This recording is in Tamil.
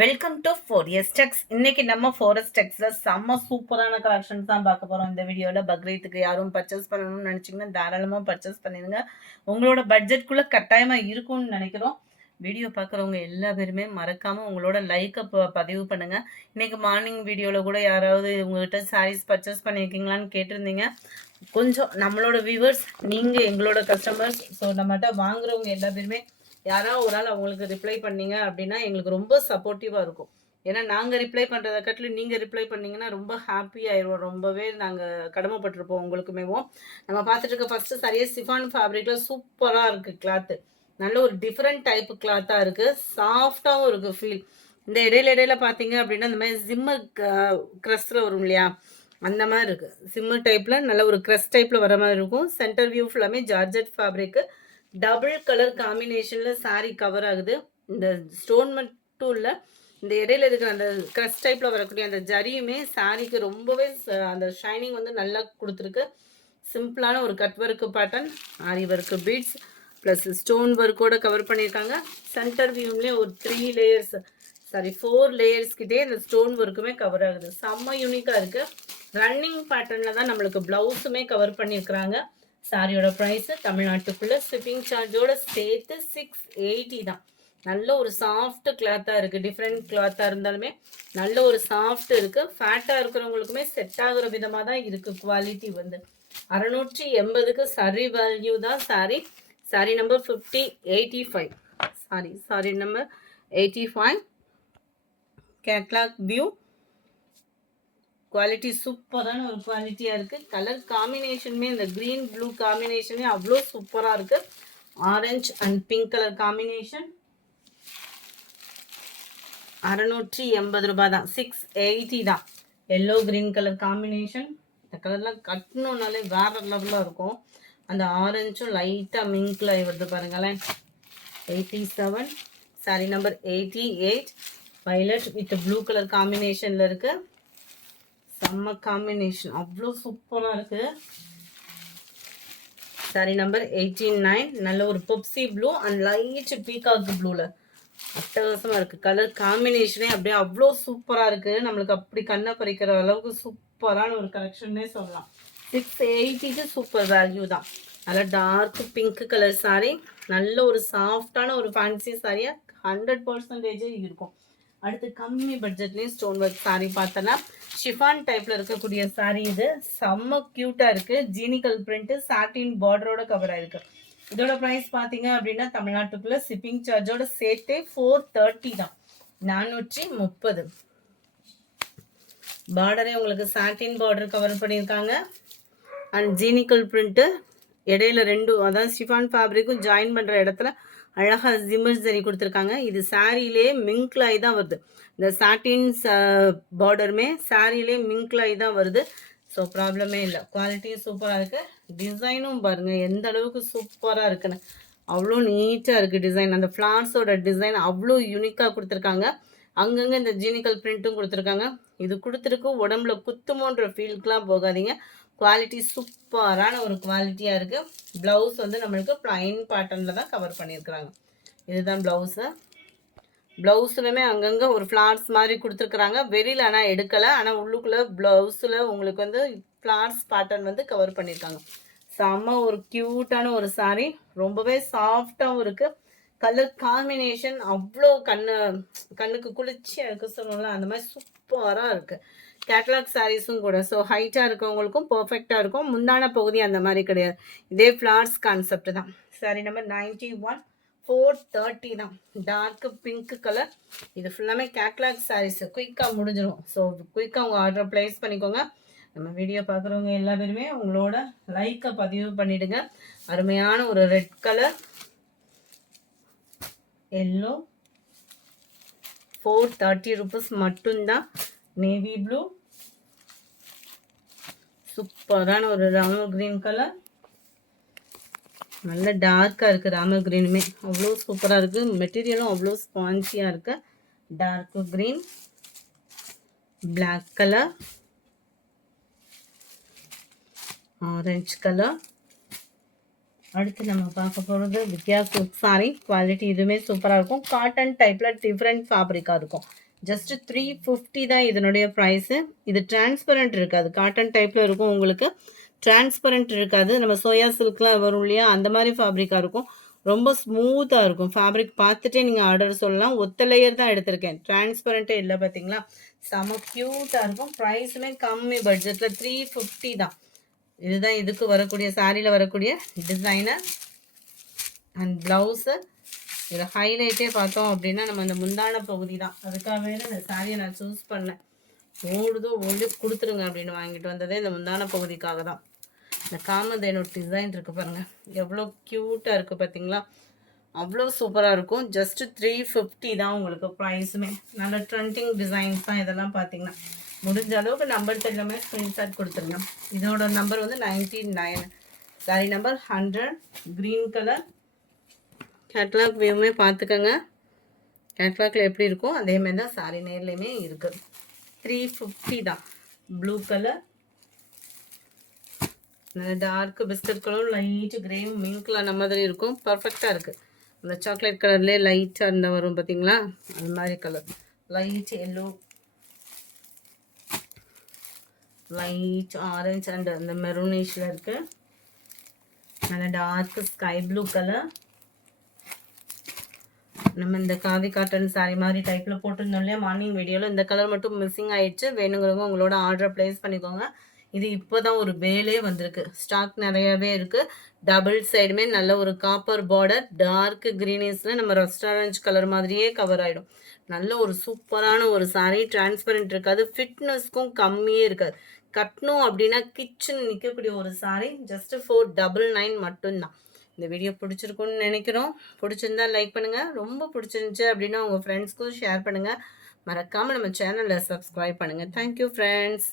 வெல்கம் டு ஃபோரியஸ் டெக்ஸ். இன்னைக்கு நம்ம ஃபாரஸ்ட் டெக்ஸ்ல செம்ம சூப்பரான கலெக்ஷன்ஸ் தான் பார்க்க போறோம். இந்த வீடியோல பக்ரீத்துக்கு யாரும் பர்ச்சேஸ் பண்ணணும்னு நினைச்சீங்கன்னா தாராளமா பர்ச்சேஸ் பண்ணிடுங்க. உங்களோட பட்ஜெட்குள்ள கட்டாயமா இருக்கும்னு நினைக்கிறோம். வீடியோ பார்க்குறவங்க எல்லா பேருமே மறக்காம உங்களோட லைக்கை பதிவு பண்ணுங்க. இன்னைக்கு மார்னிங் வீடியோல கூட யாராவது உங்ககிட்ட சாரீஸ் பர்ச்சேஸ் பண்ணியிருக்கீங்களான்னு கேட்டிருந்தீங்க. கொஞ்சம் நம்மளோட வியூவர்ஸ், நீங்க எங்களோட கஸ்டமர்ஸ். ஸோ நம்மகிட்ட வாங்குறவங்க எல்லா பேருமே யாராவது ஒரு ஆள் அவங்களுக்கு ரிப்ளை பண்ணீங்க அப்படின்னா எங்களுக்கு ரொம்ப சப்போர்ட்டிவாக இருக்கும். ஏன்னா நாங்கள் ரிப்ளை பண்ணுறதை கட்டிலும் நீங்கள் ரிப்ளை பண்ணிங்கன்னா ரொம்ப ஹாப்பி ஆயிடுவோம். ரொம்பவே நாங்கள் கடமைப்பட்டிருப்போம் உங்களுக்குமேவும். நம்ம பார்த்துட்டு இருக்க ஃபஸ்ட்டு சரியாக சிஃபான் ஃபேப்ரிக்கில் சூப்பராக இருக்குது கிளாத்து. நல்ல ஒரு டிஃப்ரெண்ட் டைப்பு கிளாத்தாக இருக்குது, சாஃப்டாகவும் இருக்குது ஃபீல். இந்த இடையில பார்த்தீங்க அப்படின்னா இந்த மாதிரி ஜிம்மர் க்ரஸ்ஸில் வரும் இல்லையா, அந்த மாதிரி இருக்குது. சிம்மர் டைப்பில் நல்ல ஒரு க்ரஸ் டைப்பில் வர மாதிரி இருக்கும். சென்டர் வியூ ஃபுல்லாமே ஜார்ஜெட் ஃபேப்ரிக்கு, டபுள் கலர் காம்பினேஷனில் சாரீ கவர் ஆகுது. இந்த ஸ்டோன் மட்டும் இல்லை, இந்த இடையில இருக்கிற அந்த க்ரஸ் டைப்பில் வரக்கூடிய அந்த ஜரியுமே சாரீக்கு ரொம்பவே அந்த ஷைனிங் வந்து நல்லா கொடுத்துருக்கு. சிம்பிளான ஒரு cut work pattern, aari work beads plus stone ஒர்க்கோட கவர் பண்ணியிருக்காங்க. சென்டர் வியூம்லேயே ஒரு 4 லேயர்ஸ் கிட்டே இந்த ஸ்டோன் ஒர்க்குமே கவர் ஆகுது. செம்ம யூனிக்காக இருக்குது. ரன்னிங் பேட்டர்னில் தான் நம்மளுக்கு ப்ளவுஸுமே கவர் பண்ணியிருக்கிறாங்க. சாரியோட ப்ரைஸு தமிழ்நாட்டுக்குள்ளே ஷிப்பிங் சார்ஜோட சேர்த்து 680 தான். நல்ல ஒரு சாஃப்ட் கிளாத்தாக இருக்குது. டிஃப்ரெண்ட் கிளாத்தாக இருந்தாலுமே நல்ல ஒரு சாஃப்ட் இருக்குது. ஃபேட்டாக இருக்கிறவங்களுக்குமே செட் ஆகுற விதமாக தான் இருக்குது. குவாலிட்டி வந்து 680க்கு சரி வேல்யூ தான் sorry. Sorry number 85. Sorry number 85. Catalogue view. Quality சூப்பரான ஒரு குவாலிட்டியாக இருக்குது. கலர் காம்பினேஷனுமே இந்த க்ரீன் ப்ளூ காம்பினேஷனே அவ்வளோ சூப்பராக இருக்குது. Orange and pink colour combination. 680 ரூபாய் தான், 680 தான். Yellow green colour combination. இந்த கலர்லாம் கட்டணுன்னாலே வேற லெவலாக இருக்கும். அந்த ஆரஞ்சும் லைட்டாக மிங்கில் வருது பாருங்களேன். 87. Sorry number 88. Violet with blue colour காம்பினேஷனில் இருக்குது. செம்ம காம்பினேஷன், அவ்வளோ சூப்பராக இருக்குது. Sorry number 89. நல்ல ஒரு Pepsi blue and light peacock ப்ளூவில் அட்டகாசமாக இருக்குது. கலர் காம்பினேஷனே அப்படியே அவ்வளோ சூப்பராக இருக்குது. நம்மளுக்கு அப்படி கண்ணை பறிக்கிற அளவுக்கு சூப்பரான ஒரு கலெக்ஷன்னே சொல்லலாம். 680க்கு சூப்பர் வேல்யூ தான். நல்லா டார்க் பிங்க் கலர் சாரி, நல்ல ஒரு சாஃப்டான ஒரு ஃபேன்சி சாரியாக 100% இருக்கும். அடுத்து கம்மி பட்ஜெட்லேயும் ஸ்டோன் ஒர்க் சாரீ பார்த்தோன்னா ஷிஃபான் டைப்பில் இருக்கக்கூடிய சாரீ. இது செம்ம க்யூட்டாக இருக்குது. ஜீனிக்கல் பிரிண்ட்டு, சாட்டின் பார்டரோட கவர் ஆகிருக்கு. இதோட ப்ரைஸ் பார்த்தீங்க அப்படின்னா தமிழ்நாட்டுக்குள்ளே ஷிப்பிங் சார்ஜோட சேர்த்தே 430 தான், 430. பார்டரே உங்களுக்கு சாட்டின் பார்டர் கவர் பண்ணியிருக்காங்க. அண்ட் ஜீனிக்கல் பிரிண்ட்டு இடையில ரெண்டும், அதாவது ஷிஃபான் ஃபேப்ரிக்கும் ஜாயின் பண்ணுற இடத்துல அழகாக ஜிம்மர் ஜரி கொடுத்துருக்காங்க. இது சாரியிலே மிங்க்லாய் தான் வருது. இந்த சாட்டின்ஸ் பார்டருமே சாரியிலே மிங்க்லாய் தான் வருது. ஸோ ப்ராப்ளமே இல்லை. குவாலிட்டியும் சூப்பராக இருக்குது. டிசைனும் பாருங்கள் எந்த அளவுக்கு சூப்பராக இருக்குன்னு. அவ்வளோ நீட்டாக இருக்குது டிசைன். அந்த ஃப்ளார்ஸோட டிசைன் அவ்வளோ யூனிக்காக கொடுத்துருக்காங்க. அங்கங்கே இந்த ஜீனிக்கல் பிரிண்ட்டும் கொடுத்துருக்காங்க. இது கொடுத்துருக்கு உடம்புல குத்துமோன்ற ஃபீல்க்கெலாம் போகாதீங்க. குவாலிட்டி சூப்பரான ஒரு குவாலிட்டியாக இருக்குது. ப்ளவுஸ் வந்து நம்மளுக்கு ப்ளைன் பேட்டர்னில் தான் கவர் பண்ணியிருக்கிறாங்க. இதுதான் ப்ளவுஸு. ப்ளவுஸுலுமே அங்கங்கே ஒரு ஃப்ளார்ஸ் மாதிரி கொடுத்துருக்குறாங்க. வெளியில் ஆனால் எடுக்கலை, ஆனால் உள்ளுக்குள்ளே ப்ளவுஸில் உங்களுக்கு வந்து ஃப்ளார்ஸ் பேட்டர்ன் வந்து கவர் பண்ணியிருக்காங்க. செம்ம ஒரு க்யூட்டான ஒரு சாரீ, ரொம்பவே சாஃப்டாகவும் இருக்குது. கலர் காம்பினேஷன் அவ்வளோ கண்ணுக்கு குளிர்ச்சியாக இருக்குது சொல்லணும்ல, அந்த மாதிரி சூப்பராக இருக்குது. கேட்லாக் சாரீஸும் கூட. ஸோ ஹைட்டாக இருக்கவங்களுக்கும் பர்ஃபெக்டாக இருக்கும். முந்தான பகுதி அந்த மாதிரி கிடையாது, இதே ஃப்ளார்ஸ் கான்செப்ட் தான். சாரி நம்பர் 91. 430 தான். Dark pink colour. இது ஃபுல்லாமே கேட்லாக் சாரீஸ். குயிக்காக முடிஞ்சிடும். ஸோ குயிக்காக உங்கள் ஆர்டரை ப்ளேஸ் பண்ணிக்கோங்க. நம்ம வீடியோ பார்க்குறவங்க எல்லா பேருமே உங்களோட லைக்கை பதிவு பண்ணிவிடுங்க. அருமையான ஒரு ரெட் கலர், எல்லோ, 430 rupees மட்டும்தான். நேவி ப்ளூ, சூப்பரான ஒரு ராமர் கிரீன் கலர், நல்ல டார்க்காக இருக்குது. ராமர் கிரீனுமே அவ்வளோ சூப்பராக இருக்குது. மெட்டீரியலும் அவ்வளோ ஸ்பான்சியாக இருக்குது. Dark green, black colour, orange colour, அடுத்து நம்ம பார்க்க போகிறது வித்யா சில்க் சாரி. குவாலிட்டி இதுவுமே சூப்பராக இருக்கும். காட்டன் டைப்பில் டிஃப்ரெண்ட் ஃபேப்ரிக்காக இருக்கும். ஜஸ்ட் 350 தான் இதனுடைய ப்ரைஸு. இது டிரான்ஸ்பரண்ட் இருக்காது. காட்டன் டைப்பில் இருக்கும், உங்களுக்கு டிரான்ஸ்பரண்ட் இருக்காது. நம்ம சோயா சில்க்லாம் வரும் இல்லையா, அந்த மாதிரி ஃபேப்ரிக்காக இருக்கும். ரொம்ப ஸ்மூத்தாக இருக்கும். ஃபேப்ரிக் பார்த்துட்டே நீங்கள் ஆர்டர் சொல்லலாம். ஒத்த லேயர் தான் எடுத்திருக்கேன், டிரான்ஸ்பரண்ட்டே இல்லை பார்த்தீங்களா. செம க்யூட்டாக இருக்கும். ப்ரைஸுமே கம்மி பட்ஜெட்டில் 350 தான். இதுதான் இதுக்கு வரக்கூடிய சாரியில் வரக்கூடிய டிசைனர் அண்ட் ப்ளவுஸு. இதில் ஹைலைட்டே பார்த்தோம் அப்படின்னா நம்ம அந்த முந்தான பகுதி தான். அதுக்காகவே இந்த சாரியை நான் சூஸ் பண்ணேன். ஓடுதோ ஓடி கொடுத்துருங்க அப்படின்னு வாங்கிட்டு வந்ததே இந்த முந்தான பகுதிக்காக தான். இந்த காமதேனோட டிசைன் இருக்குது பாருங்கள், எவ்வளோ க்யூட்டாக இருக்குது பார்த்தீங்களா. அவ்வளோ சூப்பராக இருக்கும். ஜஸ்ட்டு 350 தான் உங்களுக்கு ப்ரைஸுமே. நல்ல ட்ரெண்டிங் டிசைன்ஸ் தான் இதெல்லாம் பார்த்தீங்கன்னா. முடிஞ்ச அளவுக்கு நம்பர் தெரியாம ஸ்க்ரீன்ஷாட் கொடுத்துருங்க. இதோட நம்பர் வந்து 99. Sorry number 100. Green colour. Catalogue வியூமே பார்த்துக்கோங்க. கேட்லாக்ல எப்படி இருக்கும் அதேமாதிரி தான் சாரி நேர்லேயுமே இருக்குது. 350 தான். Blue colour, dark biscuit colour, light cream மிங்க்ல அந்த மாதிரி இருக்கும். பர்ஃபெக்டாக இருக்குது. அந்த சாக்லேட் கலர்லேயே லைட்டாக அந்த வரும் பார்த்தீங்களா, அந்த மாதிரி colour. Light yellow, light orange and அந்த மெரூனிஷில் இருக்குது. நல்ல டார்க் ஸ்கை ப்ளூ கலர். நம்ம இந்த காதி காட்டன் சாரி மாதிரி டைப்பில் போட்டிருந்தோம் இல்லையா மார்னிங் வீடியோவில். இந்த கலர் மட்டும் மிஸ்ஸிங் ஆயிடுச்சு. வேணுங்கிறவங்க உங்களோட ஆர்டரை ப்ளேஸ் பண்ணிக்கோங்க. இது இப்போ தான் ஒரு பேலே வந்திருக்கு. ஸ்டாக் நிறையாவே இருக்குது. டபுள் சைடுமே நல்ல ஒரு காப்பர் பார்டர். டார்க் க்ரீனிஸில் நம்ம ரெஸ்டாரண்ட் கலர் மாதிரியே கவர் ஆகிடும். நல்ல ஒரு சூப்பரான ஒரு சாரீ. டிரான்ஸ்பரண்ட் இருக்காது. ஃபிட்னஸ்க்கும் கம்மியே இருக்காது. கட்டணும் அப்படின்னா கிச்சன் நிற்கக்கூடிய ஒரு சாரீ. ஜஸ்ட் 499 மட்டும்தான். இந்த வீடியோ பிடிச்சிருக்குன்னு நினைக்கிறோம். பிடிச்சிருந்தா லைக் பண்ணுங்கள். ரொம்ப பிடிச்சிருந்துச்சு அப்படின்னா உங்கள் ஃப்ரெண்ட்ஸ்க்கும் ஷேர் பண்ணுங்கள். மறக்காமல் நம்ம சேனலை சப்ஸ்கிரைப் பண்ணுங்கள். Thank you friends.